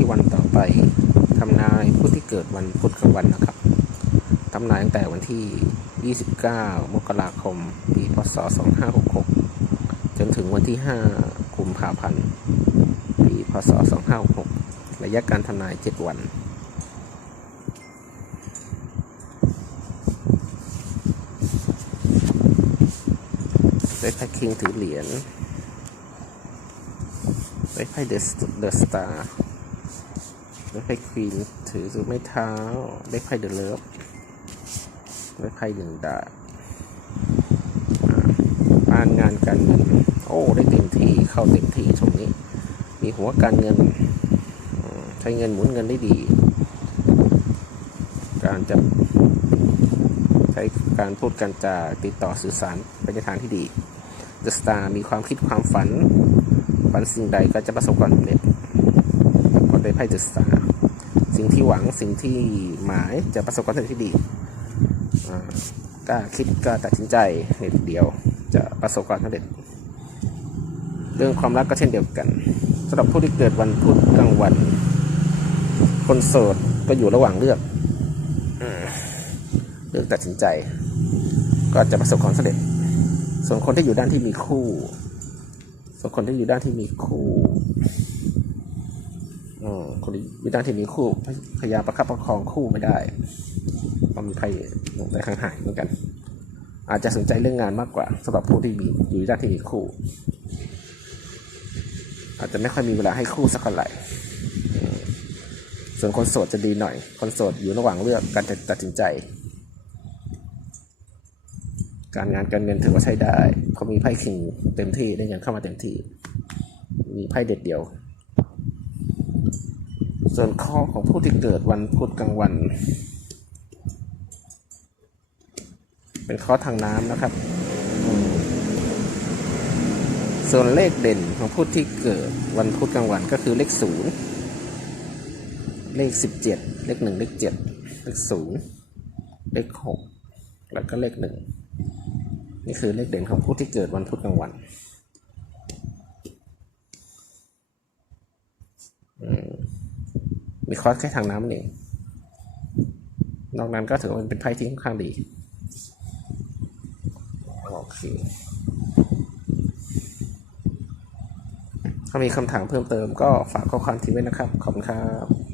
ที่วันต่อไปทำนายผู้ที่เกิดวันพุธกลางวันนะครับทำนายตั้งแต่วันที่ 29 มกราคม ปี พศ 2566 จนถึงวันที่ 5 กุมภาพันธ์ ปี พศ 2566 ระยะการทำนาย 7 วัน ได้ไพ่คิงถือเหรียญได้ไพ่เดอะเดอะสตาร์ ได้ไพ่ควีนถือถือไม้เท้าได้ไพ่เดอะเลิฟได้ไพ่หนึ่งดาบอ่านงานการเงิน โอ้ ได้เต็มที่เข้าเต็มที่ช่วงนี้ มีหัวการเงิน ใช้เงินหมุนเงินได้ดี การจะใช้การพูดการจาติดต่อสื่อสารไปในทางที่ดี The Star มีความคิดความฝัน ฝันสิ่งใดก็จะประสบความสำเร็จ ก็ได้ไพ่ The Star สิ่งที่หวังสิ่งที่หมายจะประสบความสำเร็จที่ดีกล้าคิดกล้าตัดสินใจในเดียวจะประสบความสำเร็จ เรื่องความรักก็เช่นเดียวกันสำหรับผู้ที่เกิดวันพุธกลางวัน คนโสดก็อยู่ระหว่างเลือกเลือกตัดสินใจ ก็จะประสบความสำเร็จ ส่วนคนที่อยู่ด้านที่มีคู่ ส่วนคนที่อยู่ด้านที่มีคู่ อืมคนที่อยู่ด้านที่มีคู่พยายามประคับประคองคู่ไม่ได้ก็มีไพ่ลงไปข้างหายเหมือนกัน อาจจะสนใจเรื่องงานมากกว่าสำหรับผู้ที่มีอยู่ด้านที่มีคู่ อาจจะไม่ค่อยมีเวลาให้คู่สักเท่าไหร่ส่วนคนโสดจะดีหน่อย คนโสดอยู่ระหว่างเลือกการตัดสินใจ การงานการเงินถือว่าใช้ได้ เขามีไพ่คิงเต็มที่ได้เงินเข้ามาเต็มที่ มีไพ่เด็ดเดียว ส่วนข้อของผู้ที่เกิดวันพุธกลางวัน เป็นข้อทางน้ำนะครับ ส่วนเลขเด่นของผู้ที่เกิดวันพุธกลางวันก็คือเลขศูนย์เลขสิบเจ็ดเลขหนึ่งเลขเจ็ดเลขศูนย์เลขหกแล้วก็เลขหนึ่งนี่คือเลขเด่นของผู้ที่เกิดวันพุธกลางวันอืม มีคอร์สแค่ทางน้ำเองนอกนั้นก็ถือว่าเป็นไพ่ที่ค่อนข้างดีโอเคถ้ามีคำถามเพิ่มเติมก็ฝากข้อความทิ้งไว้นะครับ ขอบคุณครับ